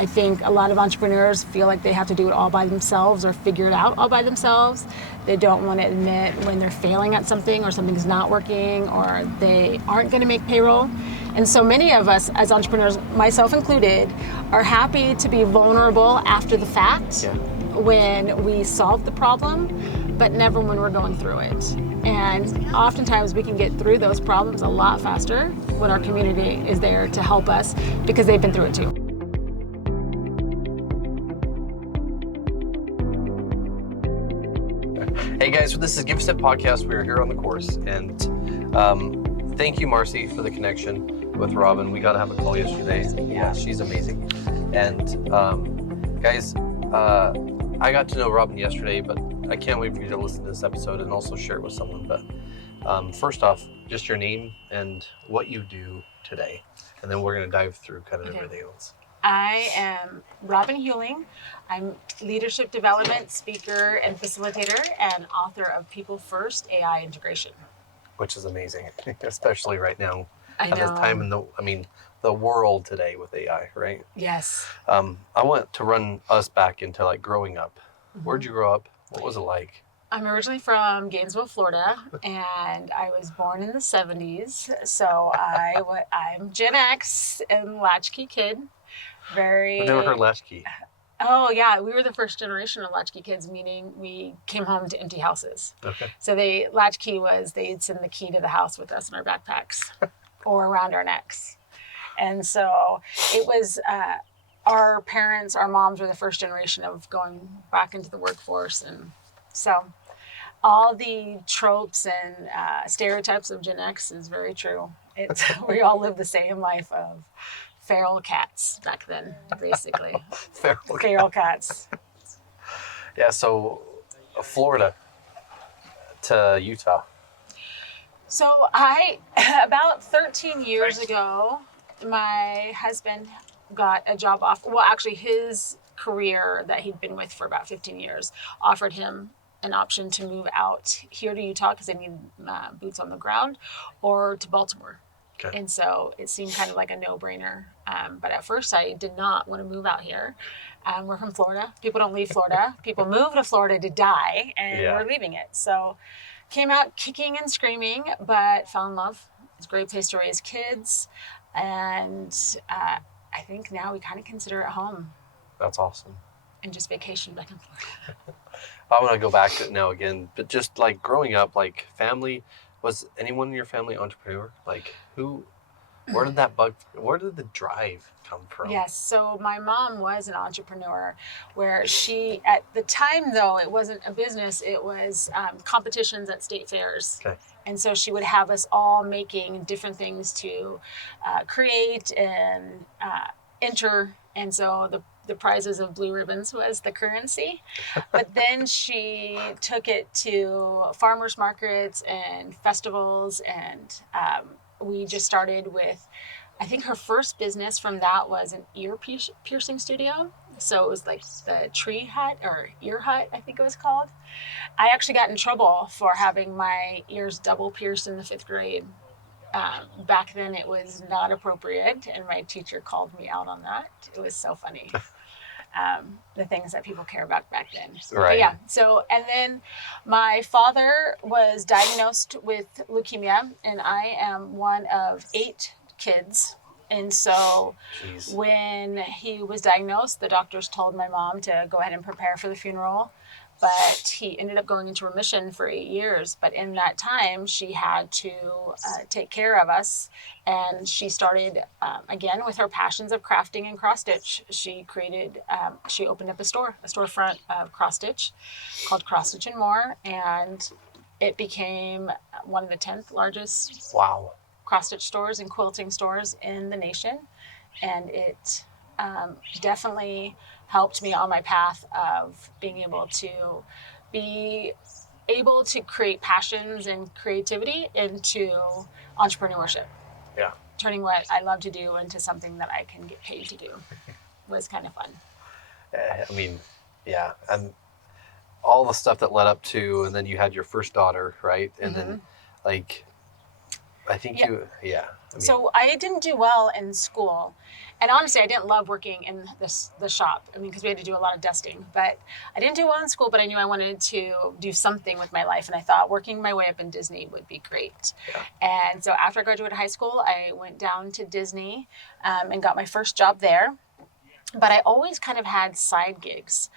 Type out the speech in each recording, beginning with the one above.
I think a lot of entrepreneurs feel like they have to do it all by themselves or figure it out all by themselves. They don't want to admit when they're failing at something or something's not working or they aren't going to make payroll. And so many of us as entrepreneurs, myself included, are happy to be vulnerable after the fact when we solve the problem, but never when we're going through it. And oftentimes we can get through those problems a lot faster when our community is there to help us because they've been through it too. Hey guys, so this is Give Step Podcast. We are here on the course, and thank you, Marcy, for the connection with Robin. We got to have a call yesterday. Yeah, she's amazing. And guys, I got to know Robin yesterday, but I can't wait for you to listen to this episode and also share it with someone. But first off, just your name and what you do today, and then we're going to dive through kind of everything else. I am Robin Huling. I'm leadership development speaker and facilitator and author of People First AI Integration. Which is amazing, especially right now. I At know. this time in the world today with AI, right? Yes. I want to run us back into like growing up. Mm-hmm. Where'd you grow up? What was it like? I'm originally from Gainesville, Florida, and I was born in the 70s. So I'm Gen X and latchkey kid. I've never heard latchkey. Oh yeah, we were the first generation of latchkey kids, meaning we came home to empty houses. Okay. So latchkey was they'd send the key to the house with us in our backpacks or around our necks. And so it was our parents, our moms were the first generation of going back into the workforce. And so all the tropes and stereotypes of Gen X is very true. We all live the same life of feral cats back then, basically. Feral cats. Yeah, so Florida to Utah. So about 13 years ago, my husband got a job offer. Well, actually, his career that he'd been with for about 15 years offered him an option to move out here to Utah because they need boots on the ground, or to Baltimore. Okay. And so it seemed kind of like a no-brainer. But at first, I did not want to move out here. We're from Florida. People don't leave Florida. People move to Florida to die, and we're leaving it. So came out kicking and screaming, but fell in love. It's a great place to raise kids. And I think now we kind of consider it home. That's awesome. And just vacation back in Florida. I want to go back to now again, but just like growing up, like family, was anyone in your family entrepreneur? Like where did the drive come from? Yes, so my mom was an entrepreneur where she, at the time though, it wasn't a business, it was competitions at state fairs. Okay. And so she would have us all making different things to create and enter. And so the prizes of blue ribbons was the currency. But then she took it to farmers markets and festivals, and we just started with, I think her first business from that was an ear piercing studio. So it was like the tree hut or ear hut, I think it was called. I actually got in trouble for having my ears double pierced in the 5th grade. Back then it was not appropriate, and my teacher called me out on that. It was so funny. The things that people care about back then. Right. But yeah. So, and then my father was diagnosed with leukemia, and I am one of 8 kids. And so when he was diagnosed, the doctors told my mom to go ahead and prepare for the funeral. But he ended up going into remission for 8 years. But in that time, she had to take care of us. And she started, again, with her passions of crafting and cross-stitch. She opened up a storefront of cross-stitch called Cross Stitch and More. And it became one of the 10th largest cross-stitch stores and quilting stores in the nation. And it definitely helped me on my path of being able to create passions and creativity into entrepreneurship. Yeah. Turning what I love to do into something that I can get paid to do was kind of fun. I mean, yeah. And all the stuff that led up to, and then you had your first daughter, right? And then like, I think Yeah. So I didn't do well in school. And honestly, I didn't love working in the shop. I mean, because we had to do a lot of dusting. But I didn't do well in school, but I knew I wanted to do something with my life. And I thought working my way up in Disney would be great. Yeah. And so after I graduated high school, I went down to Disney and got my first job there. But I always kind of had side gigs.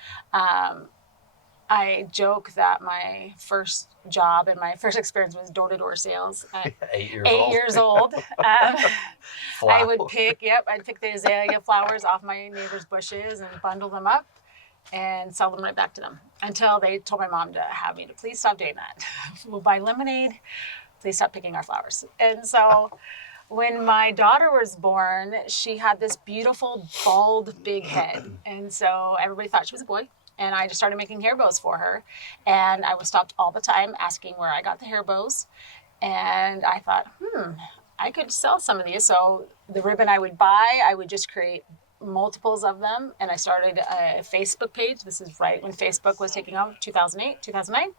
I joke that my first job and my first experience was door-to-door sales at 8 years 8 old. years old. I would I'd pick the azalea flowers off my neighbor's bushes and bundle them up and sell them right back to them until they told my mom to have me to please stop doing that. We'll buy lemonade, please stop picking our flowers. And so when my daughter was born, she had this beautiful, bald, big head. And so everybody thought she was a boy. And I just started making hair bows for her. And I was stopped all the time asking where I got the hair bows. And I thought, I could sell some of these. So the ribbon I would buy, I would just create multiples of them. And I started a Facebook page. This is right when Facebook was taking off, 2008, 2009.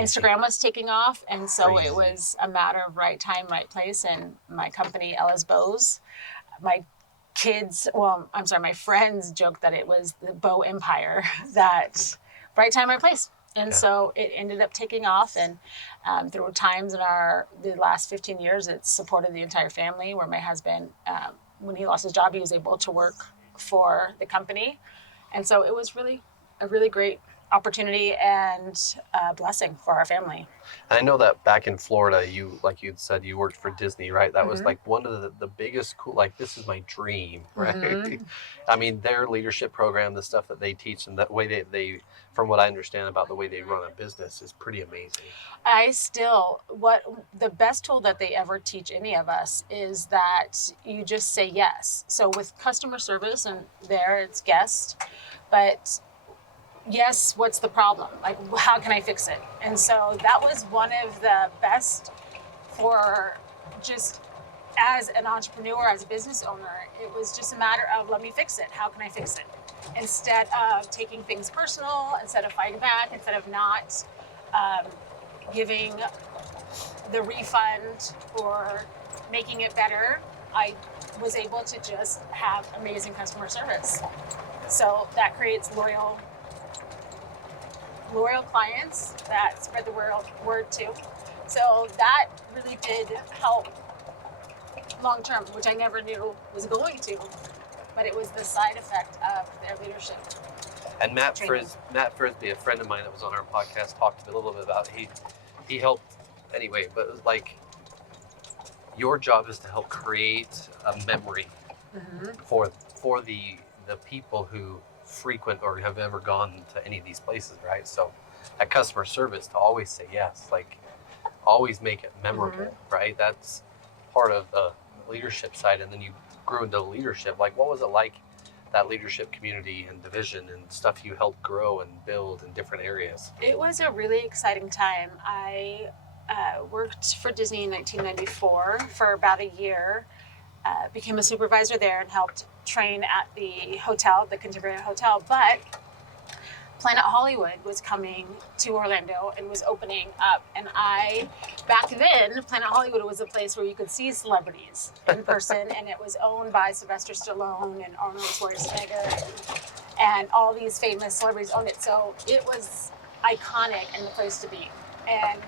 Instagram was taking off. And so it was a matter of right time, right place. And my company, Ella's Bows, my friends joked that it was the bow empire, that right time, right place. And so it ended up taking off. And through times in the last 15 years, it's supported the entire family, where my husband, when he lost his job, he was able to work for the company. And so it was really a really great opportunity and a blessing for our family. And I know that back in Florida, like you said, you worked for Disney, right? That was like one of the biggest cool, like, this is my dream, right? I mean, their leadership program, the stuff that they teach, and the way they from what I understand about the way they run a business, is pretty amazing. The best tool that they ever teach any of us is that you just say yes. So with customer service, and there it's guest, but yes, what's the problem? Like, how can I fix it? And so that was one of the best for just as an entrepreneur, as a business owner, it was just a matter of, let me fix it. How can I fix it? Instead of taking things personal, instead of fighting back, instead of not giving the refund or making it better, I was able to just have amazing customer service. So that creates loyal clients that spread the word too. So that really did help long term, which I never knew was going to, but it was the side effect of their leadership. And Matt Frisbee, a friend of mine that was on our podcast, talked a little bit about he helped anyway, but it was like, your job is to help create a memory for the people who frequent or have ever gone to any of these places, right? So that customer service, to always say yes, like, always make it memorable, right? That's part of the leadership side. And then you grew into leadership. Like, what was it like, that leadership community and division and stuff you helped grow and build in different areas? It was a really exciting time. I worked for Disney in 1994 for about a year, became a supervisor there and helped train at the hotel, the Contemporary Hotel. But Planet Hollywood was coming to Orlando and was opening up. And back then, Planet Hollywood was a place where you could see celebrities in person, and it was owned by Sylvester Stallone and Arnold Schwarzenegger, and all these famous celebrities owned it. So it was iconic and the place to be. And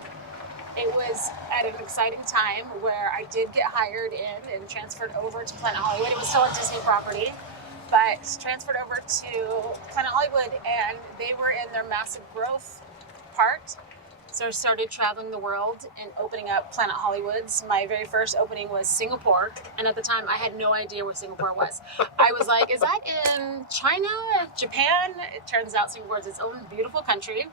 it was at an exciting time where I did get hired in and transferred over to Planet Hollywood. It was still a Disney property, but transferred over to Planet Hollywood, and they were in their massive growth part. So I started traveling the world and opening up Planet Hollywoods. My very first opening was Singapore, and at the time I had no idea where Singapore was. I was like, is that in China, Japan? It turns out Singapore is its own beautiful country.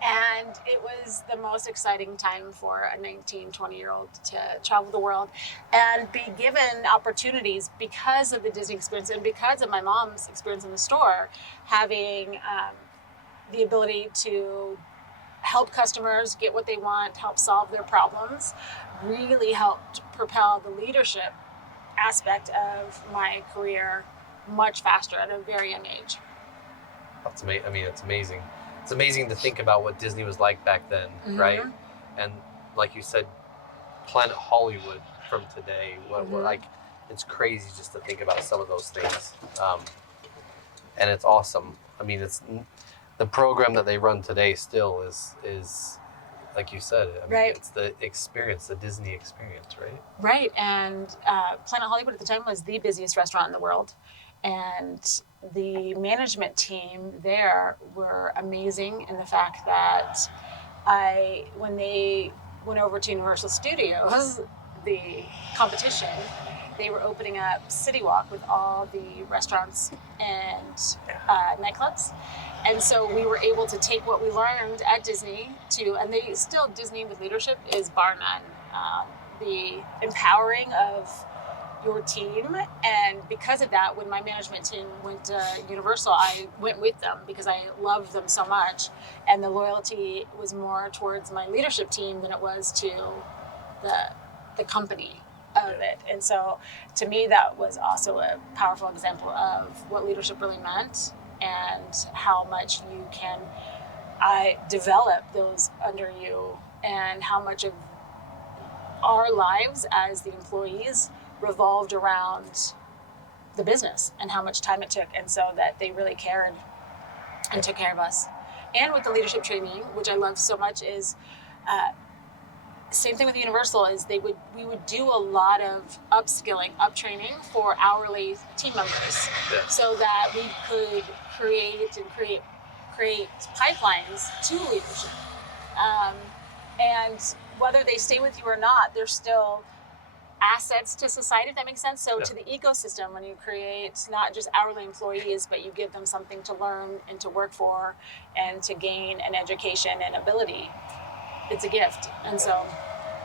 And it was the most exciting time for a 19, 20-year-old to travel the world and be given opportunities because of the Disney experience and because of my mom's experience in the store, having the ability to help customers get what they want, help solve their problems, really helped propel the leadership aspect of my career much faster at a very young age. That's amazing. I mean, it's amazing. It's amazing to think about what Disney was like back then, right? And like you said, Planet Hollywood from today. What like, it's crazy just to think about some of those things. And it's awesome. I mean, it's the program that they run today still is like you said. I mean, it's the experience, the Disney experience, right? Right. And Planet Hollywood at the time was the busiest restaurant in the world. And the management team there were amazing in the fact that when they went over to Universal Studios, the competition, they were opening up City Walk with all the restaurants and nightclubs. And so we were able to take what we learned at Disney and Disney with leadership is bar none. The empowering of your team. And because of that, when my management team went to Universal, I went with them because I loved them so much. And the loyalty was more towards my leadership team than it was to the company of it. And so to me, that was also a powerful example of what leadership really meant and how much you can develop those under you and how much of our lives as the employees revolved around the business and how much time it took, and so that they really cared and took care of us. And with the leadership training, which I love so much, is same thing with Universal. Is we would do a lot of upskilling, uptraining for hourly team members, so that we could create pipelines to leadership. And whether they stay with you or not, they're still assets to society, if that makes sense. So to the ecosystem, when you create not just hourly employees, but you give them something to learn and to work for and to gain an education and ability, it's a gift. And so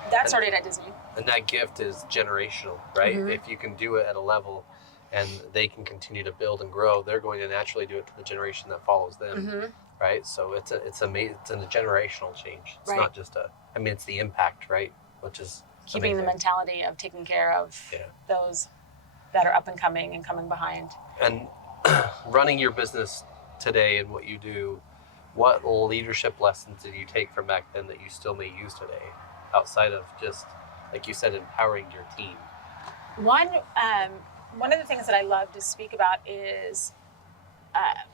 that started at Disney. And that gift is generational, right? If you can do it at a level and they can continue to build and grow, they're going to naturally do it to the generation that follows them, right? So it's a generational change. It's not just it's the impact, right? Which is keeping the mentality of taking care of those that are up and coming and coming behind. And running your business today and what you do, what leadership lessons did you take from back then that you still may use today, outside of just, like you said, empowering your team? One of the things that I love to speak about is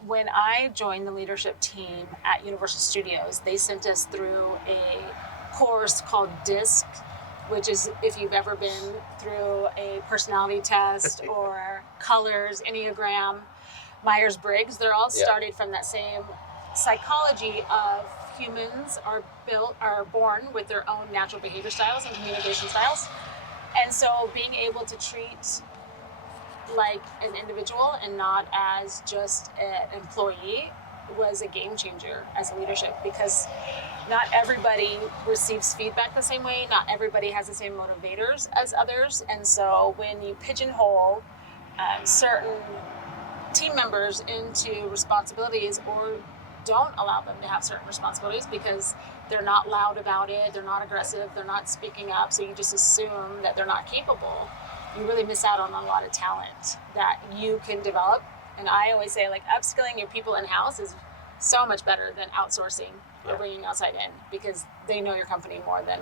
when I joined the leadership team at Universal Studios, they sent us through a course called DISC, which is if you've ever been through a personality test or colors, Enneagram, Myers-Briggs, they're all started from that same psychology of humans are born with their own natural behavior styles and communication styles. And so being able to treat like an individual and not as just an employee was a game changer as leadership, because not everybody receives feedback the same way. Not everybody has the same motivators as others. And so when you pigeonhole certain team members into responsibilities or don't allow them to have certain responsibilities because they're not loud about it, they're not aggressive, they're not speaking up, so you just assume that they're not capable, you really miss out on a lot of talent that you can develop. And I always say, like, upskilling your people in-house is so much better than outsourcing or bringing outside in, because they know your company more than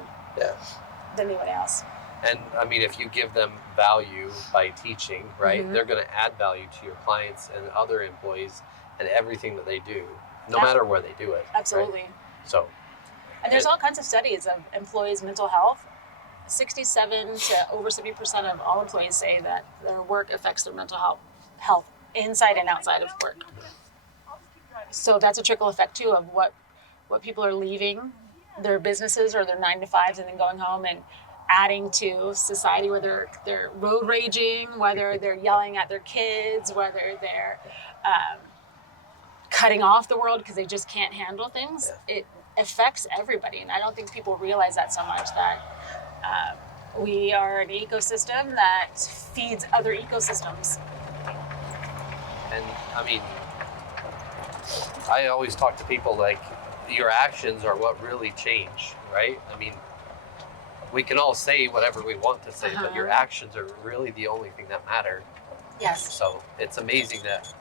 anybody else. And I mean, if you give them value by teaching, right, they're going to add value to your clients and other employees and everything that they do, no matter where they do it. Absolutely. Right? So, and there's all kinds of studies of employees' mental health. 67 to over 70% of all employees say that their work affects their mental health inside and outside of work. So that's a trickle effect too of what people are leaving their businesses or their 9-to-5s and then going home and adding to society, whether they're road raging, whether they're yelling at their kids, whether they're cutting off the world because they just can't handle things. It affects everybody, and I don't think people realize that so much, that we are an ecosystem that feeds other ecosystems. And I mean, I always talk to people like, your actions are what really change, right? I mean, we can all say whatever we want to say, but your actions are really the only thing that matter. Yes. So it's amazing that,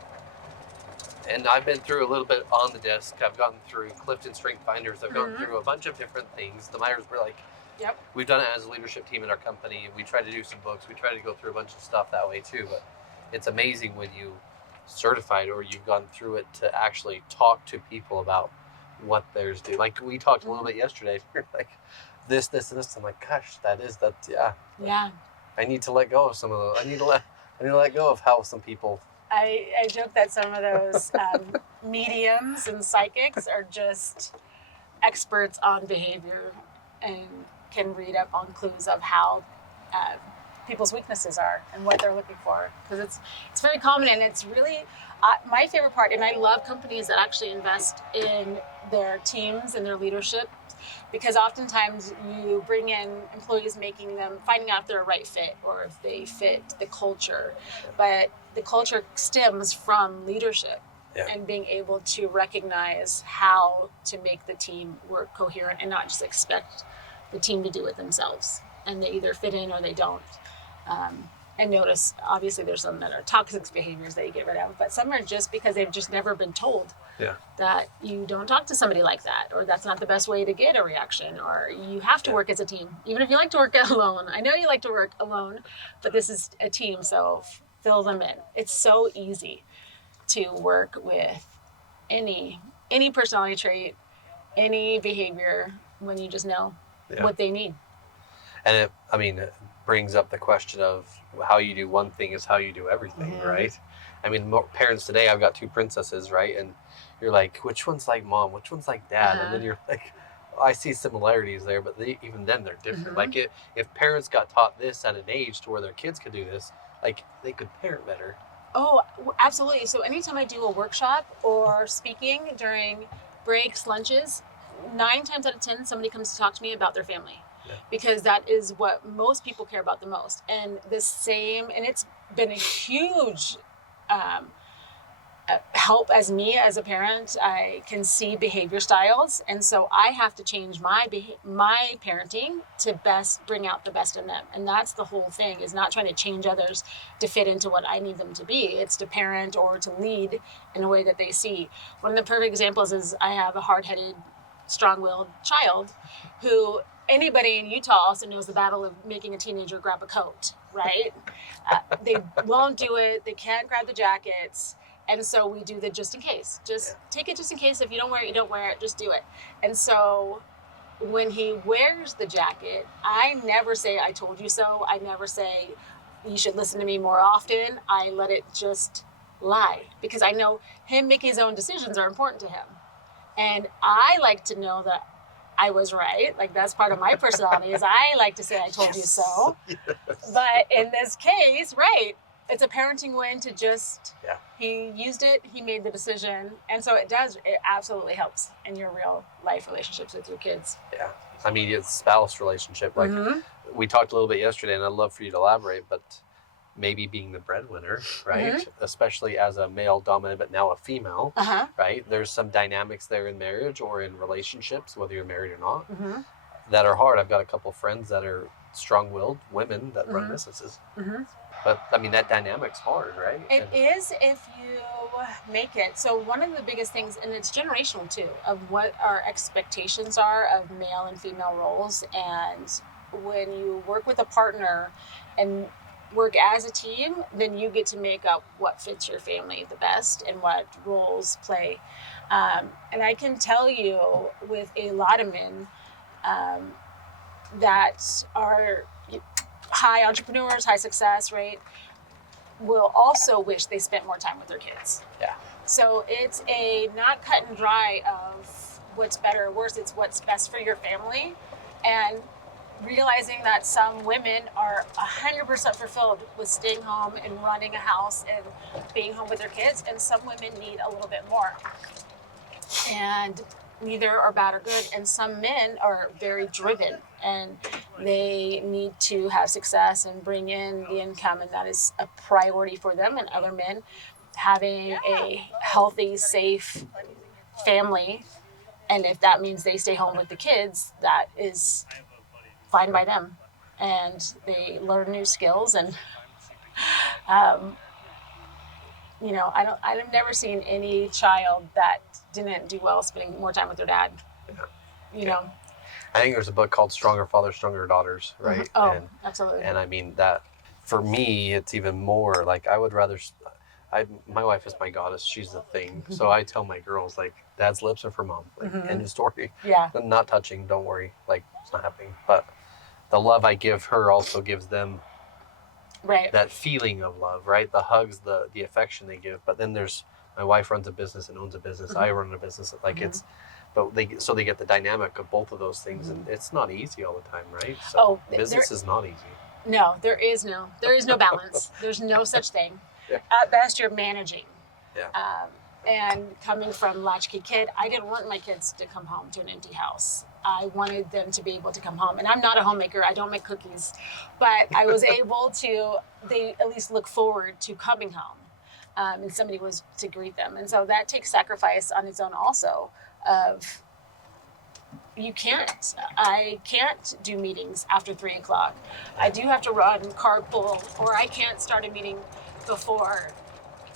and I've been through a little bit on the desk. I've gone through Clifton Strength Finders. I've gone through a bunch of different things. The Myers were like, Yep. We've done it as a leadership team in our company. We try to do some books. We try to go through a bunch of stuff that way too. But it's amazing when you certified or you've gone through it to actually talk to people about what theirs do. Like we talked a little bit yesterday. We're like this, and this. I'm like, gosh, yeah. Yeah. I need to let go of some of those. I need to let go of how some people. I joke that some of those mediums and psychics are just experts on behavior and can read up on clues of how people's weaknesses are and what they're looking for, because it's very common, and it's really my favorite part. And I love companies that actually invest in their teams and their leadership, because oftentimes you bring in employees finding out if they're a right fit or if they fit the culture, but the culture stems from leadership. Yeah. And being able to recognize how to make the team work coherent and not just expect the team to do it themselves, and they either fit in or they don't. And notice, obviously, there's some that are toxic behaviors that you get rid of, but some are just because they've just never been told that you don't talk to somebody like that, or that's not the best way to get a reaction, or you have to work as a team, even if you like to work alone. I know you like to work alone, but this is a team, so fill them in. It's so easy to work with any personality trait, any behavior, when you just know what they need. And it brings up the question of how you do one thing is how you do everything, right? I mean, parents today, I've got 2 princesses, right? And you're like, which one's like mom? Which one's like dad? And then you're like, I see similarities there, but even then they're different. Like if parents got taught this at an age to where their kids could do this, like they could parent better. Oh, absolutely. So anytime I do a workshop or speaking during breaks, lunches, 9 times out of 10, somebody comes to talk to me about their family. Yeah. Because that is what most people care about the most. And it's been a huge help as a parent. I can see behavior styles, and so I have to change my parenting to best bring out the best in them. And that's the whole thing, is not trying to change others to fit into what I need them to be. It's to parent or to lead in a way that they see. One of the perfect examples is I have a hard-headed, strong-willed child who anybody in Utah also knows the battle of making a teenager grab a coat, right? They won't do it. They can't grab the jackets. And so we do the just in case. Take it just in case. If you don't wear it, you don't wear it. Just do it. And so when he wears the jacket, I never say, I told you so. I never say, you should listen to me more often. I let it just lie, because I know him making his own decisions are important to him. And I like to know that I was right. Like, that's part of my personality, is I like to say, I told you so. Yes. But in this case, right, it's a parenting win to just, he used it, he made the decision. And so it absolutely helps in your real life relationships with your kids. Yeah. I mean, it's spouse relationship. Like we talked a little bit yesterday, and I'd love for you to elaborate, but maybe being the breadwinner, right? Especially as a male dominant, but now a female, right? There's some dynamics there in marriage or in relationships, whether you're married or not, that are hard. I've got a couple friends that are strong-willed women that run businesses. But I mean, that dynamic's hard, right? It is if you make it. So one of the biggest things, and it's generational too, of what our expectations are of male and female roles. And when you work with a partner and work as a team, then you get to make up what fits your family the best and what roles play. And I can tell you with a lot of men that are high entrepreneurs, high success rate, will also wish they spent more time with their kids. Yeah. So it's a not cut and dry of what's better or worse, it's what's best for your family. And realizing that some women are 100% fulfilled with staying home and running a house and being home with their kids, and some women need a little bit more. And neither are bad or good. And some men are very driven, and they need to have success and bring in the income, and that is a priority for them. And other men having a healthy, safe family, and if that means they stay home with the kids, that is fine by them, and they learn new skills. And I've never seen any child that didn't do well spending more time with their dad. You know. I think there's a book called Stronger Fathers, Stronger Daughters, right? Oh, and, absolutely. And I mean that, for me, it's even more like I would rather. My wife is my goddess. She's the thing. So I tell my girls, like, dad's lips are for mom. Like, end of story. Yeah. I'm not touching. Don't worry. Like, it's not happening. But the love I give her also gives them that feeling of love, right? The hugs, the affection they give. But then there's, my wife runs a business and owns a business. I run a business. Like it's, but they get the dynamic of both of those things, and it's not easy all the time, right? So business is not easy. No, there is no balance. There's no such thing. Yeah. At best, you're managing. Yeah. And coming from latchkey kid, I didn't want my kids to come home to an empty house. I wanted them to be able to come home. And I'm not a homemaker. I don't make cookies. But I was able to, they at least look forward to coming home. And somebody was to greet them. And so that takes sacrifice on its own also of, I can't do meetings after 3 o'clock. I do have to run carpool, or I can't start a meeting before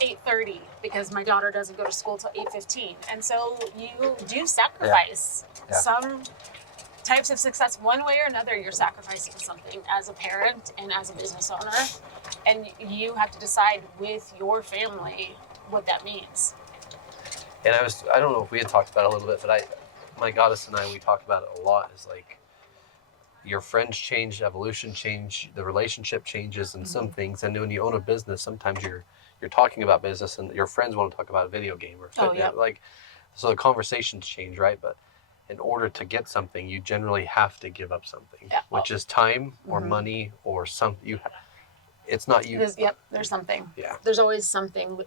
8:30 because my daughter doesn't go to school till 8:15. And so you do sacrifice some types of success. One way or another, you're sacrificing something as a parent and as a business owner. And you have to decide with your family what that means. And I don't know if we had talked about it a little bit, but my goddess and I, we talk about it a lot, is like, your friends change, evolution change, the relationship changes in some things. And when you own a business, sometimes you're talking about business and your friends want to talk about a video game or fitness. Like, so the conversations change, right? But in order to get something, you generally have to give up something, which is time or money or something. It's not you. There's something. Yeah. There's always something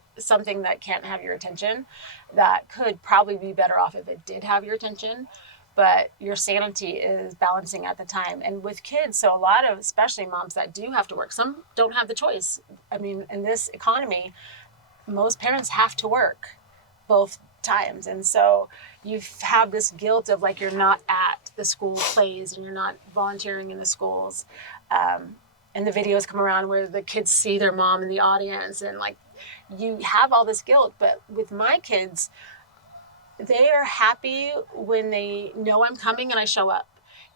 that can't have your attention that could probably be better off if it did have your attention. But your sanity is balancing at the time. And with kids, so a lot of, especially moms that do have to work, some don't have the choice. I mean, in this economy, most parents have to work both times. And so you have this guilt of like, you're not at the school plays and you're not volunteering in the schools. And the videos come around where the kids see their mom in the audience, and like, you have all this guilt. But with my kids, they are happy when they know I'm coming and I show up.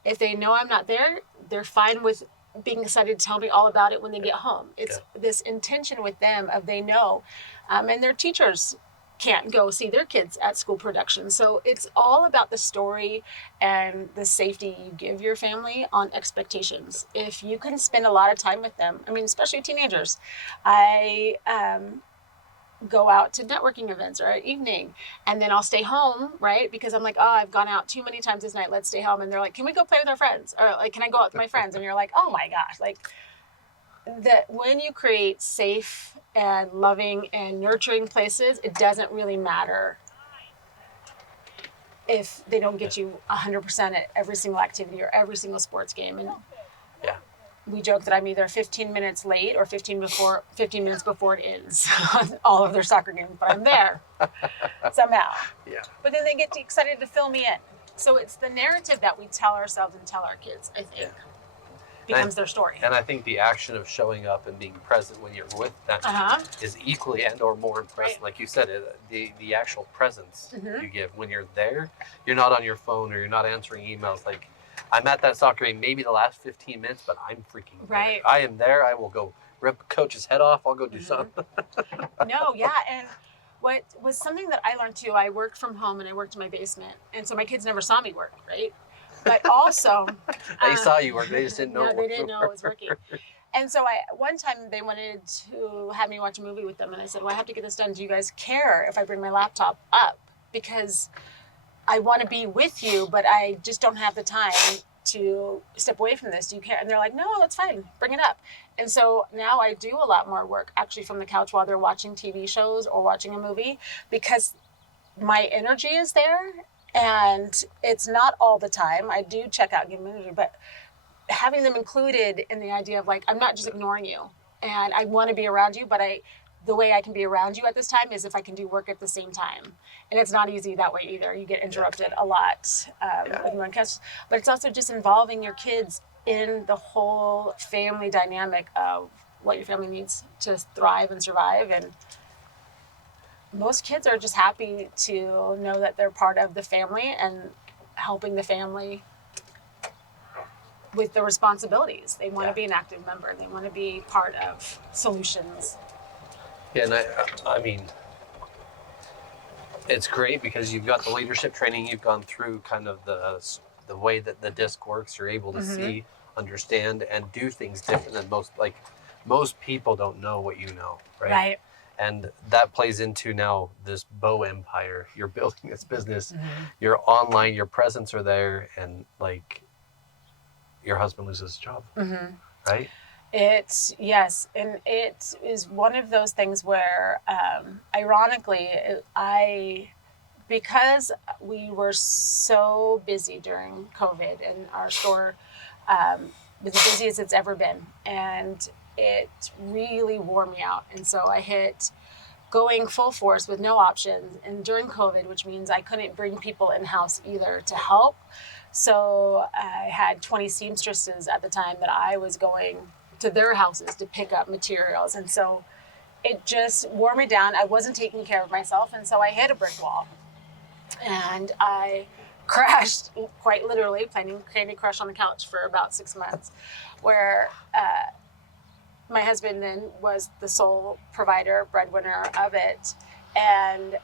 If they know I'm not there, they're fine with being excited to tell me all about it when they get home. It's this intention with them of they know. And their teachers can't go see their kids at school production. So it's all about the story and the safety you give your family on expectations. If you can spend a lot of time with them, I mean, especially teenagers, I go out to networking events or at evening, and then I'll stay home, right? Because I'm like, oh, I've gone out too many times this night, let's stay home. And they're like, can we go play with our friends? Or like, can I go out with my friends? And you're like, oh my gosh, like, that when you create safe and loving and nurturing places, it doesn't really matter if they don't get you 100% at every single activity or every single sports game. And we joke that I'm either 15 minutes late or 15 minutes before it ends on all of their soccer games, but I'm there somehow. Yeah. But then they get excited to fill me in. So it's the narrative that we tell ourselves and tell our kids, I think, becomes their story. And I think the action of showing up and being present when you're with them is equally and or more impressive. Like you said, the actual presence you give when you're there. You're not on your phone or you're not answering emails. Like, I'm at that soccer game maybe the last 15 minutes, but I'm freaking there. I am there. I will go rip coach's head off. I'll go do something. No, yeah. And what was something that I learned too, I worked from home and I worked in my basement. And so my kids never saw me work, right? But also... They saw you work. They just didn't know. No, they didn't know it was working. And so one time they wanted to have me watch a movie with them. And I said, well, I have to get this done. Do you guys care if I bring my laptop up? Because I want to be with you, but I just don't have the time to step away from this. Do you care? And they're like, no, that's fine. Bring it up. And so now I do a lot more work actually from the couch while they're watching TV shows or watching a movie, because my energy is there, and it's not all the time. I do check out and give them energy, but having them included in the idea of like, I'm not just ignoring you and I want to be around you, but the way I can be around you at this time is if I can do work at the same time. And it's not easy that way either. You get interrupted a lot with one catch. But it's also just involving your kids in the whole family dynamic of what your family needs to thrive and survive. And most kids are just happy to know that they're part of the family and helping the family with the responsibilities. They want to be an active member. They want to be part of solutions. Yeah, and I mean, it's great because you've got the leadership training. You've gone through kind of the way that the disc works. You're able to see, understand, and do things different than most people don't know what you know, right? Right. And that plays into now this bow empire. You're building this business. You're online. Your presence are there, and like your husband loses his job, right? Yes, and it is one of those things where, ironically, because we were so busy during COVID and our store was the busiest it's ever been, and it really wore me out. And so I hit going full force with no options, and during COVID, which means I couldn't bring people in-house either to help. So I had 20 seamstresses at the time that I was going to their houses to pick up materials. And so it just wore me down. I wasn't taking care of myself. And so I hit a brick wall and I crashed, quite literally, playing Candy Crush on the couch for about 6 months, where my husband then was the sole provider, breadwinner of it. And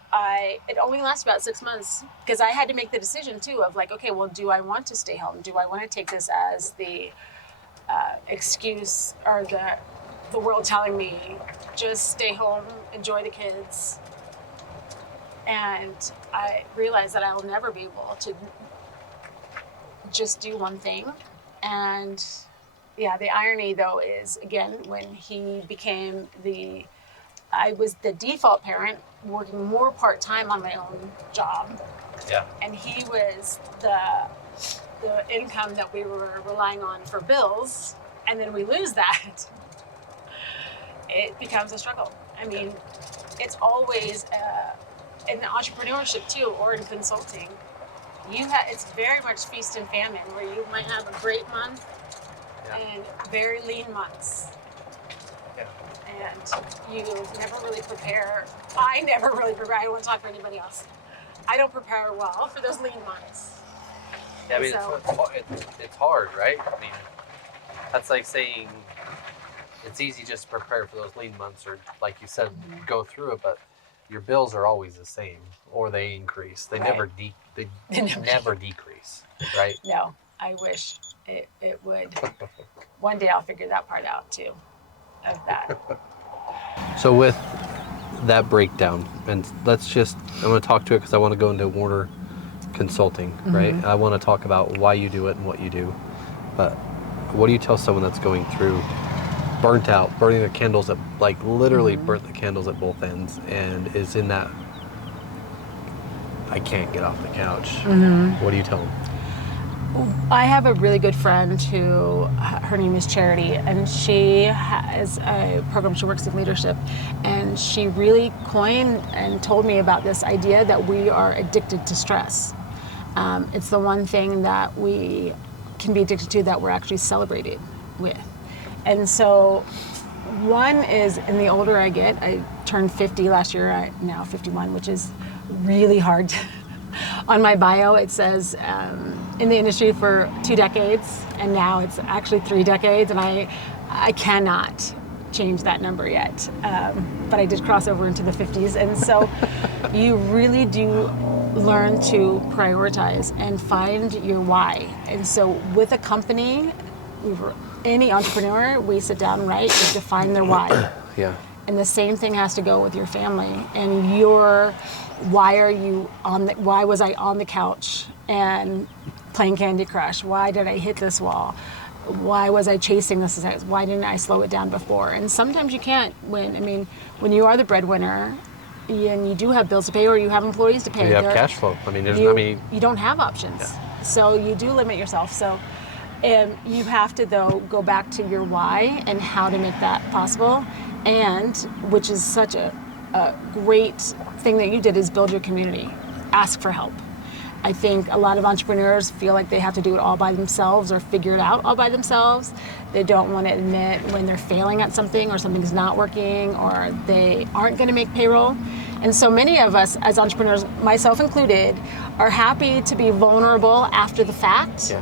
it only lasted about 6 months because I had to make the decision too of like, okay, well, do I want to stay home? Do I want to take this as the excuse or the world telling me just stay home, enjoy the kids? And I realized that I will never be able to just do one thing. And yeah, the irony though is, again, when he became I was the default parent working more part-time on my own job. Yeah. And he was the income that we were relying on for bills, and then we lose that. It becomes a struggle. I mean, it's always in entrepreneurship too, or in consulting. It's very much feast and famine, where you might have a great month and very lean months. Yeah. And you never really prepare. I never really prepare. I don't want to talk for anybody else. I don't prepare well for those lean months. Yeah, I mean, So, it's hard, right? I mean, that's like saying it's easy just to prepare for those lean months, or like you said, go through it, but your bills are always the same, or they increase. They never never decrease, right? No, I wish it would. One day I'll figure that part out too, of that. So with that breakdown, and I'm going to talk to it because I want to go into Warner Consulting, right? I want to talk about why you do it and what you do. But what do you tell someone that's going through burnt out, burning the candles at, like literally burnt the candles at both ends, and is in that, I can't get off the couch. What do you tell them? I have a really good friend who, her name is Charity, and she has a program, she works with leadership, and she really coined and told me about this idea that we are addicted to stress. It's the one thing that we can be addicted to that we're actually celebrated with. And so one is, and the older I get, I turned 50 last year, I'm now 51, which is really hard. On my bio, it says in the industry for 2 decades, and now it's actually 3 decades, and I cannot change that number yet. But I did cross over into the 50s, and so you really do learn to prioritize and find your why. And so with a company, any entrepreneur, we sit down and write to define their why. Yeah. And the same thing has to go with your family and your why was I on the couch and playing Candy Crush? Why did I hit this wall? Why was I chasing this? Why didn't I slow it down before? And sometimes you can't win. I mean, when you are the breadwinner and you do have bills to pay or you have employees to pay. You have cash flow. I mean, you don't have options. Yeah. So you do limit yourself. So you have to, though, go back to your why and how to make that possible. And which is such a great thing that you did is build your community. Ask for help. I think a lot of entrepreneurs feel like they have to do it all by themselves or figure it out all by themselves. They don't want to admit when they're failing at something or something's not working or they aren't going to make payroll. And so many of us as entrepreneurs, myself included, are happy to be vulnerable after the fact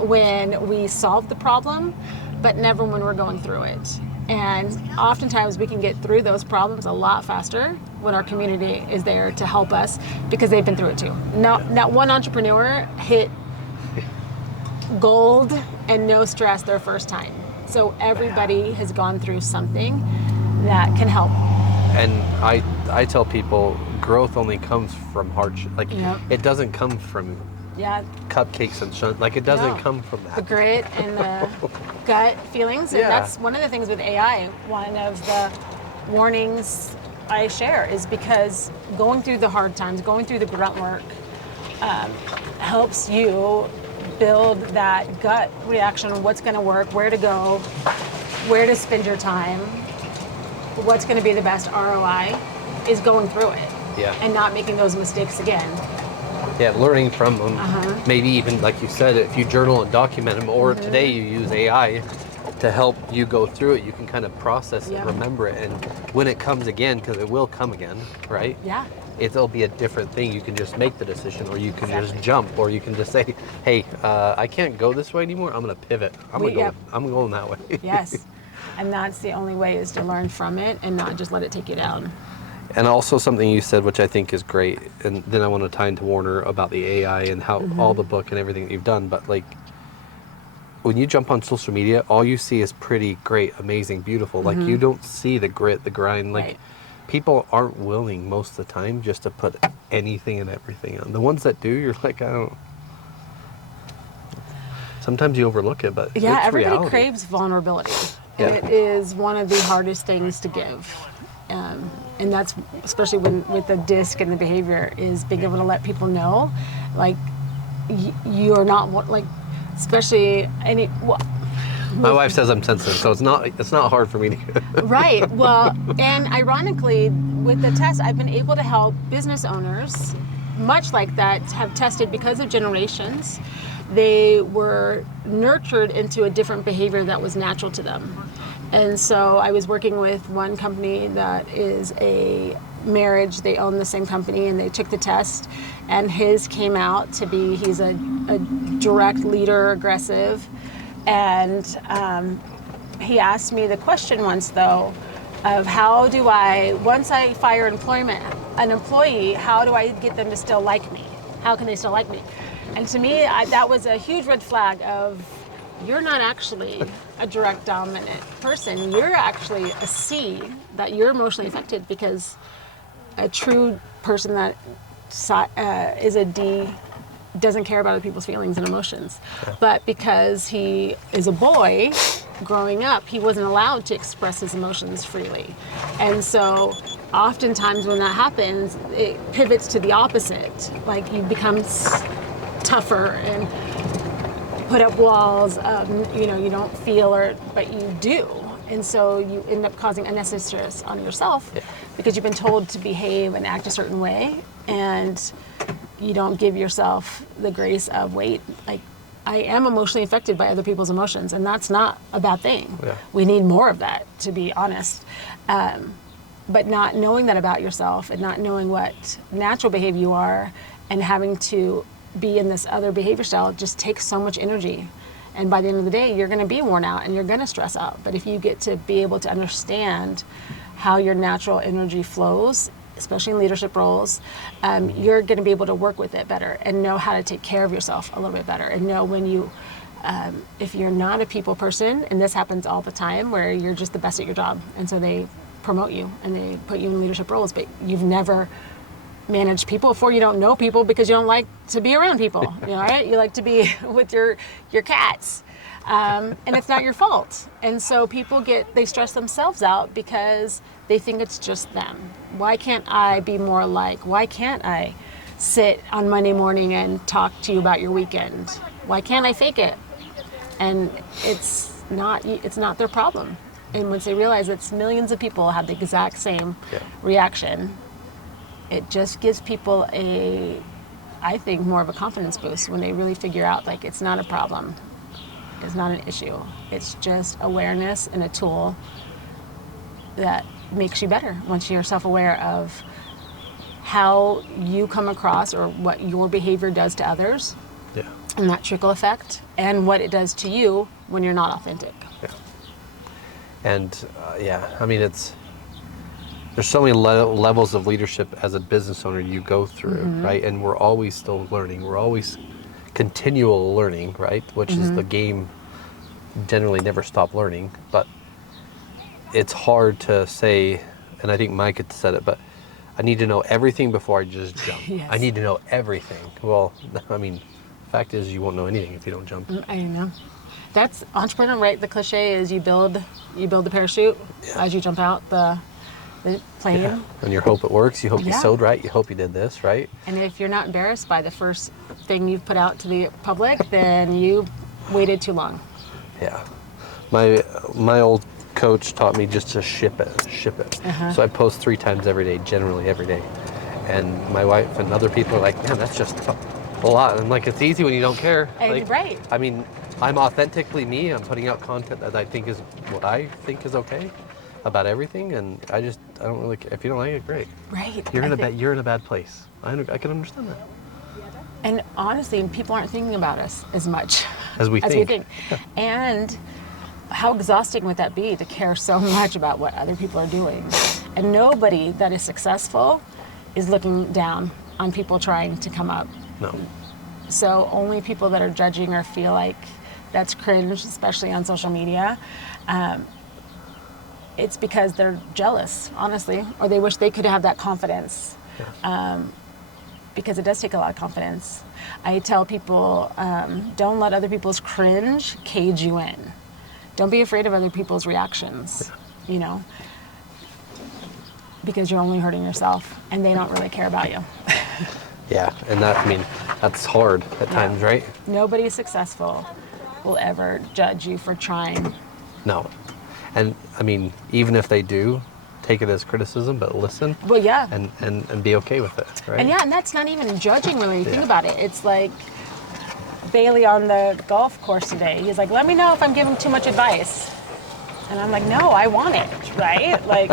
when we solve the problem, but never when we're going through it. And oftentimes we can get through those problems a lot faster when our community is there to help us because they've been through it too. Not one entrepreneur hit gold and no stress their first time. So everybody has gone through something that can help. And I tell people growth only comes from hardship. Like it doesn't come from cupcakes and shit. Like it doesn't come from that. The grit and the gut feelings. And that's one of the things with AI. One of the warnings I share is because going through the hard times, going through the grunt work, helps you build that gut reaction of what's going to work, where to go, where to spend your time, what's going to be the best ROI is going through it and not making those mistakes again. Yeah, learning from them. Maybe even, like you said, if you journal and document them, or today you use AI to help you go through it, you can kind of process it, remember it, and when it comes again, because it will come again, right? Yeah. It'll be a different thing. You can just make the decision, or you can just jump, or you can just say, hey, I can't go this way anymore. I'm going to pivot. I'm going that way. Yes. And that's the only way, is to learn from it and not just let it take you down. And also something you said, which I think is great, and then I want to tie into Warner about the AI and how all the book and everything that you've done, but like when you jump on social media, all you see is pretty, great, amazing, beautiful. Like you don't see the grit, the grind. Like people aren't willing most of the time just to put anything and everything on. The ones that do, you're like, I don't. Sometimes you overlook it, but yeah, it's everybody reality. craves vulnerability, and it is one of the hardest things to give. And that's especially with the disc and the behavior, is being able to let people know, like you're not like, especially any. Well, my wife says I'm sensitive, so it's not hard for me to. Right. Well, and ironically, with the test, I've been able to help business owners, much like that, have tested because of generations. They were nurtured into a different behavior that was natural to them. And so I was working with one company that is a marriage. They own the same company, and they took the test, and his came out to be, he's a direct leader, aggressive. And he asked me the question once, though, of how do I, once I fire an employee, how do I get them to still like me? How can they still like me? And to me, that was a huge red flag of, you're not actually a direct dominant person. You're actually a C, that you're emotionally affected, because a true person that is a D doesn't care about other people's feelings and emotions. Okay. But because he is a boy growing up, he wasn't allowed to express his emotions freely. And so oftentimes when that happens, it pivots to the opposite. Like you become tougher and put up walls of, you don't feel but you do. And so you end up causing unnecessary stress on yourself because you've been told to behave and act a certain way, and you don't give yourself the grace of, wait, like, I am emotionally affected by other people's emotions, and that's not a bad thing. Yeah. We need more of that, to be honest. But not knowing that about yourself and not knowing what natural behavior you are, and having to be in this other behavior style, just takes so much energy. And by the end of the day, you're going to be worn out and you're going to stress out. But if you get to be able to understand how your natural energy flows, especially in leadership roles, you're going to be able to work with it better and know how to take care of yourself a little bit better, and know when you, if you're not a people person, and this happens all the time, where you're just the best at your job, and so they promote you and they put you in leadership roles, but you've never managed people before. You don't know people because you don't like to be around people, right? You like to be with your cats. And it's not your fault. And so people they stress themselves out because they think it's just them. Why can't I be more like, why can't I sit on Monday morning and talk to you about your weekend? Why can't I fake it? And it's not their problem. And once they realize that millions of people have the exact same reaction, it just gives people I think, more of a confidence boost when they really figure out, like, it's not a problem. It's not an issue. It's just awareness and a tool that makes you better once you're self-aware of how you come across or what your behavior does to others. Yeah. and that trickle effect, and what it does to you when you're not authentic. Yeah. And I mean, there's so many levels of leadership as a business owner you go through, right? And we're always still learning. We're always continual learning, right? Which is the game. Generally never stop learning, but it's hard to say, and I think Mike had said it, but I need to know everything before I just jump. Yes. I need to know everything. Well, I mean, the fact is you won't know anything if you don't jump. I know. That's entrepreneur, right? The cliche is you build the parachute as you jump out the plane. Yeah. And you hope it works. You hope you sewed right. You hope you did this right. And if you're not embarrassed by the first thing you've put out to the public, then you waited too long. Yeah. My old coach taught me just to ship it. So I post 3 times every day, generally every day. And my wife and other people are like, man, that's just a lot. And I'm like, it's easy when you don't care. Like, right. I mean, I'm authentically me. I'm putting out content that I think is what I think is okay about everything. And I don't really care. If you don't like it, great. Right. You're in a bad place. I can understand that. And honestly, people aren't thinking about us as much as we think. Yeah. And how exhausting would that be to care so much about what other people are doing? And nobody that is successful is looking down on people trying to come up. No. So only people that are judging or feel like that's cringe, especially on social media, it's because they're jealous, honestly, or they wish they could have that confidence. Yeah. Because it does take a lot of confidence. I tell people, don't let other people's cringe cage you in. Don't be afraid of other people's reactions, because you're only hurting yourself and they don't really care about you. Yeah, and that's hard at times, right? Nobody successful will ever judge you for trying. No. And I mean, even if they do, take it as criticism, but listen. Well, yeah. And be okay with it, right? And that's not even judging when you think about it. It's like Bailey on the golf course today. He's like, let me know if I'm giving too much advice. And I'm like, no, I want it, right? Like,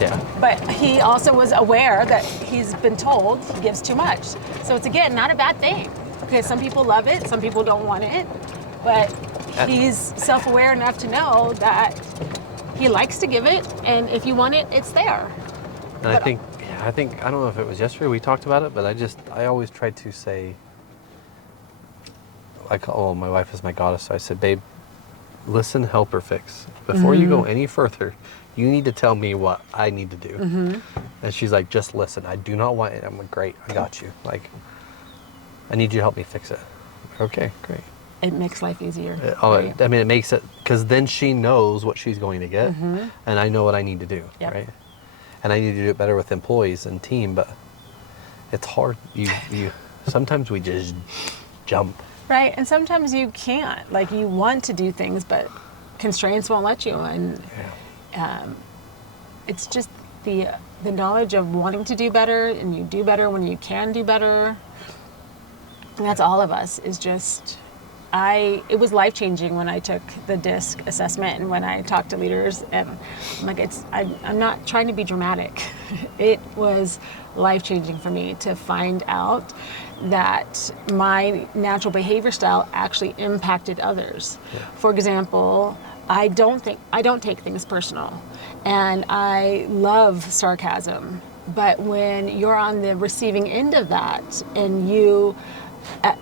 yeah. But he also was aware that he's been told he gives too much. So it's, again, not a bad thing. Okay, some people love it, some people don't want it. But he's self-aware enough to know that he likes to give it, and if you want it, it's there. And I think, I don't know if it was yesterday we talked about it, but I always try to say, my wife is my goddess, so I said, babe, listen, help, or fix. Before you go any further, you need to tell me what I need to do. And she's like, just listen. I do not want it. I'm like, great, I got you. Like, I need you to help me fix it. Okay, great. It makes life easier. Right? I mean, it makes it, because then she knows what she's going to get, and I know what I need to do, right? And I need to do it better with employees and team, but it's hard. Sometimes we just jump. Right, and sometimes you can't. Like, you want to do things, but constraints won't let you. And it's just the knowledge of wanting to do better, and you do better when you can do better. And that's all of us. Is just, it was life-changing when I took the DISC assessment and when I talked to leaders, and I'm like, I'm not trying to be dramatic. It was life-changing for me to find out that my natural behavior style actually impacted others. Yeah. For example, I don't take things personal, and I love sarcasm. But when you're on the receiving end of that, and you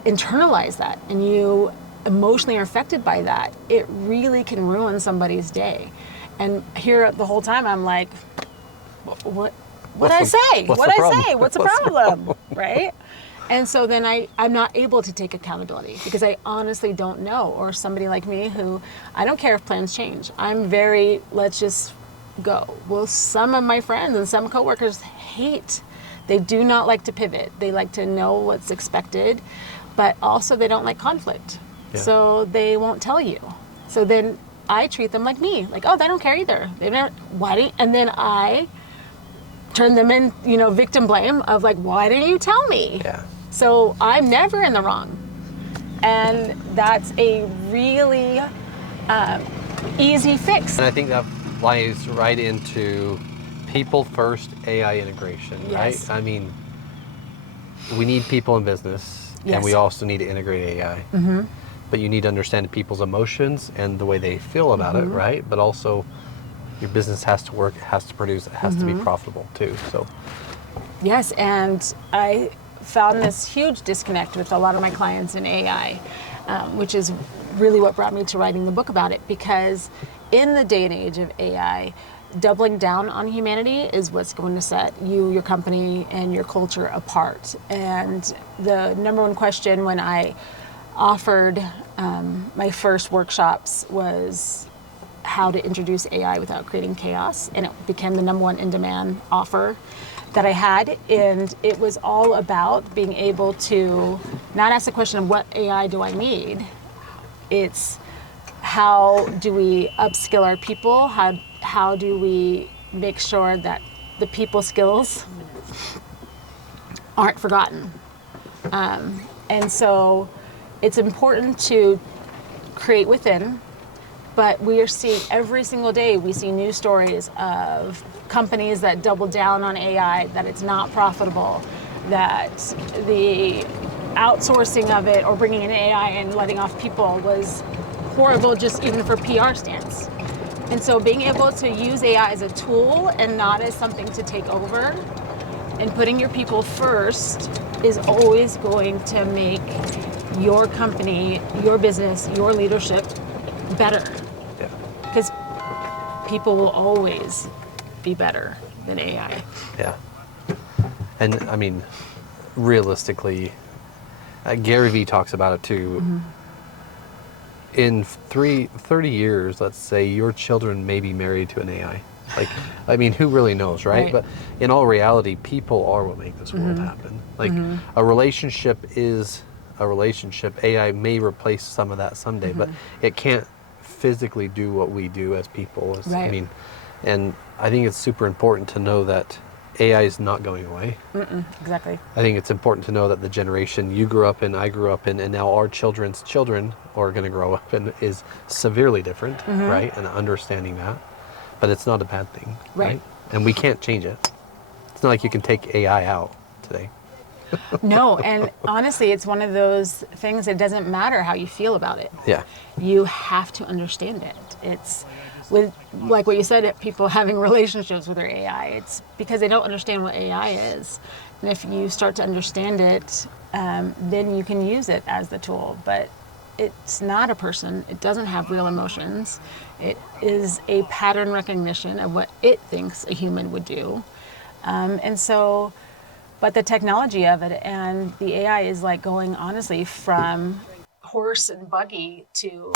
internalize that, and you emotionally are affected by that, it really can ruin somebody's day. And here the whole time I'm like, what I say? What's the problem? Right? And so then I'm not able to take accountability because I honestly don't know. Or somebody like me who, I don't care if plans change. I'm very, let's just go. Well, some of my friends and some coworkers they do not like to pivot. They like to know what's expected, but also they don't like conflict. Yeah. So they won't tell you. So then I treat them like me, like, oh, they don't care either. And then I turn them in, victim blame of like, why didn't you tell me? Yeah. So I'm never in the wrong. And that's a really easy fix. And I think that lies right into people first AI integration, yes. right? I mean, we need people in business. And we also need to integrate AI. But you need to understand people's emotions and the way they feel about it, right? But also your business has to work, it has to produce, it has to be profitable too. So yes, and I found this huge disconnect with a lot of my clients in AI, which is really what brought me to writing the book about it, because in the day and age of AI, doubling down on humanity is what's going to set you, your company, and your culture apart. And the number one question when I offered my first workshops was how to introduce AI without creating chaos, and it became the number one in-demand offer that I had. And it was all about being able to not ask the question of what AI do I need, it's how do we upskill our people, how do we make sure that the people skills aren't forgotten. And so it's important to create within, but we are seeing every single day, we see news stories of companies that double down on AI, that it's not profitable, that the outsourcing of it or bringing in AI and letting off people was horrible, just even for PR stance. And so being able to use AI as a tool and not as something to take over, and putting your people first is always going to make your company, your business, your leadership better. yeah. Because people will always be better than AI. Yeah. And I mean, realistically, Gary Vee talks about it too. In 30 years, let's say, your children may be married to an AI. Like, I mean, who really knows, right? But in all reality, people are what make this world happen. Like, a relationship is a relationship. AI may replace some of that someday, but it can't physically do what we do as people. I mean, and I think it's super important to know that AI is not going away. Exactly. I think it's important to know that the generation you grew up in, I grew up in, and now our children's children are going to grow up in is severely different, right? And understanding that. But it's not a bad thing, right? And we can't change it. It's not like you can take AI out today. No, and honestly, it's one of those things that doesn't matter how you feel about it. Yeah. You have to understand it. It's with, like what you said, people having relationships with their AI. It's because they don't understand what AI is. And if you start to understand it, then you can use it as the tool. But it's not a person. It doesn't have real emotions. It is a pattern recognition of what it thinks a human would do. And so, but the technology of it and the AI is like going, honestly, from horse and buggy to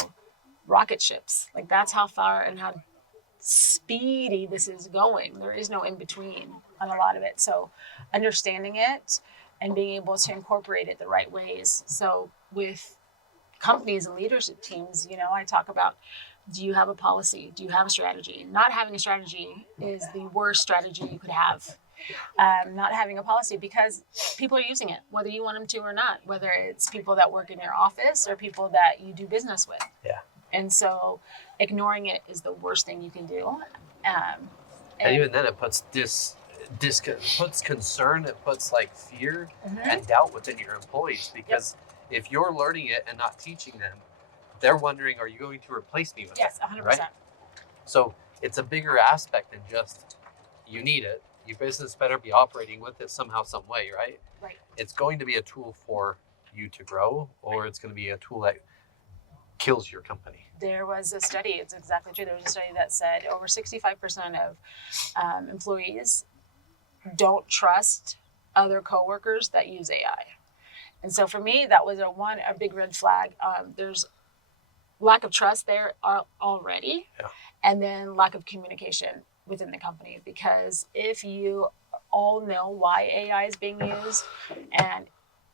rocket ships. Like, that's how far and how speedy this is going. There is no in between on a lot of it. So understanding it and being able to incorporate it the right ways. So with companies and leadership teams, you know, I talk about, do you have a policy? Do you have a strategy? Not having a strategy is the worst strategy you could have. Not having a policy, because people are using it, whether you want them to or not, whether it's people that work in your office or people that you do business with. Yeah. And so ignoring it is the worst thing you can do. And even then it puts puts concern, it puts like fear and doubt within your employees, because if you're learning it and not teaching them, they're wondering, are you going to replace me with yes, it? 100%. Right? So it's a bigger aspect than just you need it. Your business better be operating with it somehow, some way, right? Right. It's going to be a tool for you to grow, or it's going to be a tool that kills your company. There was a study, it's exactly true. There was a study that said over 65% of employees don't trust other coworkers that use AI. And so for me, that was a big red flag. There's lack of trust there already, and then lack of communication within the company. Because if you all know why AI is being used, and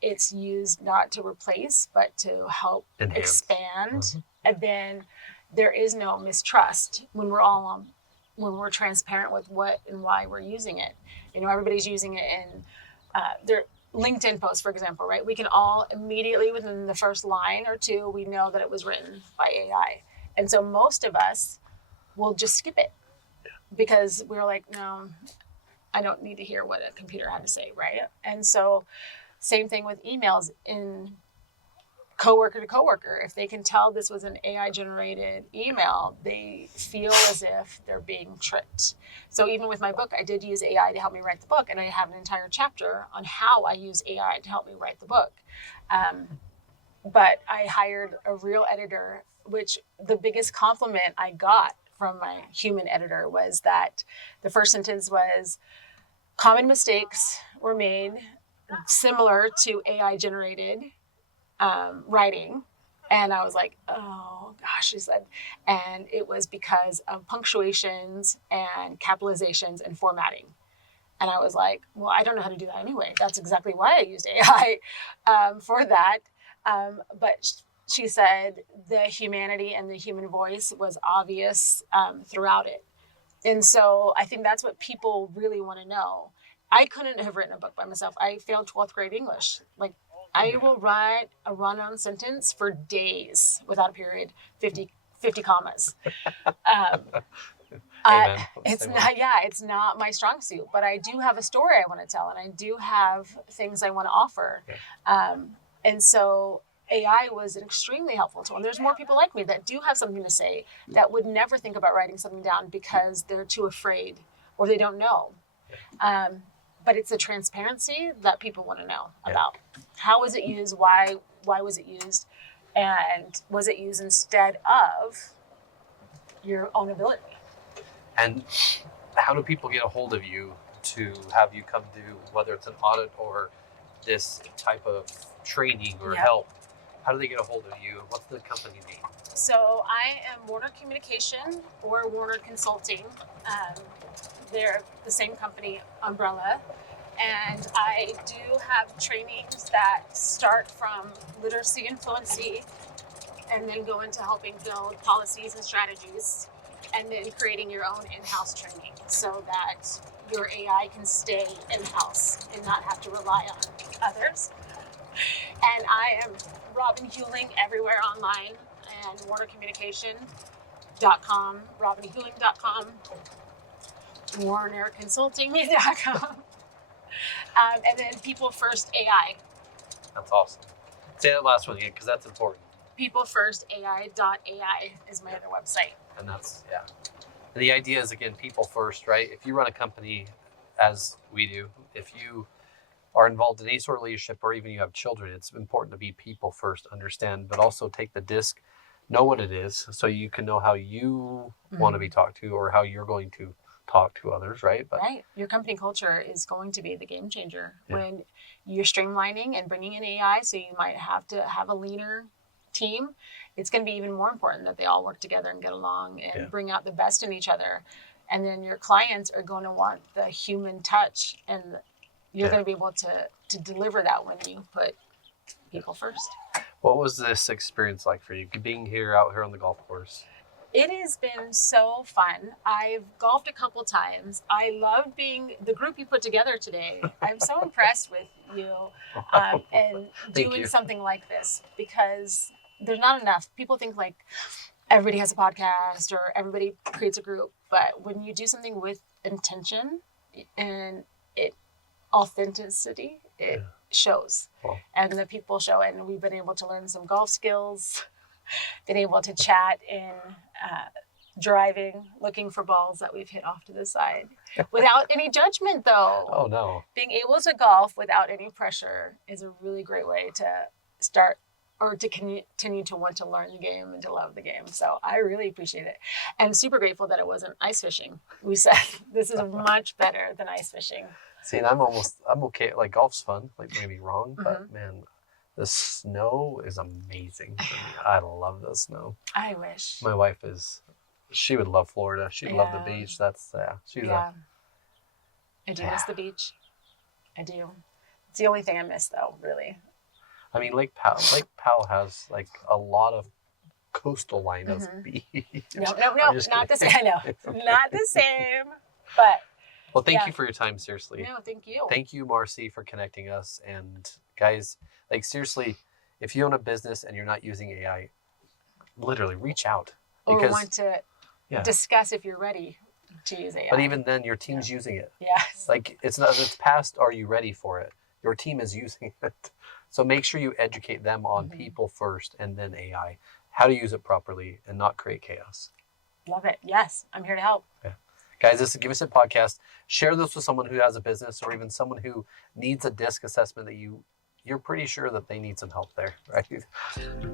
it's used not to replace, but to help expand, and then there is no mistrust when we're transparent with what and why we're using it. You know, everybody's using it in their LinkedIn posts, for example, right? We can all immediately, within the first line or two, we know that it was written by AI. And so most of us will just skip it because we're like, no, I don't need to hear what a computer had to say, right? And so Same thing with emails in coworker to coworker. If they can tell this was an AI generated email, they feel as if they're being tricked. So even with my book, I did use AI to help me write the book, and I have an entire chapter on how I use AI to help me write the book. But I hired a real editor, which the biggest compliment I got from my human editor was that the first sentence was, common mistakes were made similar to AI generated writing. And I was like, oh gosh, she said. And it was because of punctuations and capitalizations and formatting. And I was like, well, I don't know how to do that anyway. That's exactly why I used AI for that. But she said the humanity and the human voice was obvious throughout it. And so I think that's what people really want to know. I couldn't have written a book by myself. I failed 12th grade English. Like, I will write a run-on sentence for days without a period, 50 commas. It's not my strong suit, but I do have a story I want to tell, and I do have things I want to offer. And so AI was an extremely helpful tool. And there's more people like me that do have something to say that would never think about writing something down because they're too afraid or they don't know. But it's the transparency that people want to know about. How was it used? Why was it used? And was it used instead of your own ability? And how do people get a hold of you to have you come do, whether it's an audit or this type of training or help? How do they get a hold of you? What's the company name? So I am Warner Communication or Warner Consulting. They're the same company umbrella. And I do have trainings that start from literacy and fluency and then go into helping build policies and strategies and then creating your own in-house training so that your AI can stay in-house and not have to rely on others. And I am Robin Huling everywhere online and warnercommunication.com, robinhuling.com, warnerconsulting.com. And then People First AI. That's awesome. Say that last one again, because that's important. peoplefirstai.ai is my other website. And that's, And the idea is, again, people first, right? If you run a company, as we do, if you are involved in any sort of leadership or even you have children, it's important to be people first, understand, but also take the disc, know what it is, so you can know how you want to be talked to or how you're going to talk to others, right? Right. Your company culture is going to be the game changer when you're streamlining and bringing in AI. So you might have to have a leaner team. It's going to be even more important that they all work together and get along and bring out the best in each other. And then your clients are going to want the human touch, and you're going to be able to deliver that when you put people first. What was this experience like for you, being out here on the golf course? It has been so fun. I've golfed a couple times. I love being the group you put together today. I'm so impressed with you and doing something like this because there's not enough. People think like everybody has a podcast or everybody creates a group, but when you do something with intention and authenticity, it shows. Wow. And the people show it. And we've been able to learn some golf skills, been able to chat in driving, looking for balls that we've hit off to the side without any judgment though. Oh no. Being able to golf without any pressure is a really great way to start or to continue to want to learn the game and to love the game. So I really appreciate it. And super grateful that it wasn't ice fishing. We said this is much better than ice fishing. See, and I'm okay. Like golf's fun, like maybe wrong, but man, the snow is amazing. I love the snow. I wish. My wife she would love Florida. She'd love the beach. That's, I do miss the beach. I do. It's the only thing I miss though, really. I mean, Lake Powell has like a lot of coastal line of beach. No, not the same. I know, not the same, but. Well, thank you for your time, seriously. No, thank you. Thank you, Marcy, for connecting us. And guys, like seriously, if you own a business and you're not using AI, literally reach out. Or want to discuss if you're ready to use AI. But even then, your team's using it. Yes. Like it's past, are you ready for it? Your team is using it. So make sure you educate them on people first and then AI, how to use it properly and not create chaos. Love it. Yes, I'm here to help. Yeah. Guys, this is Give Us a Podcast. Share this with someone who has a business or even someone who needs a DISC assessment that you're pretty sure that they need some help there, right?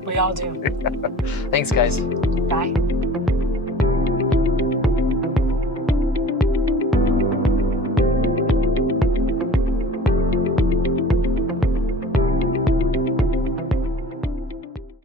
We all do. Thanks, guys. Bye.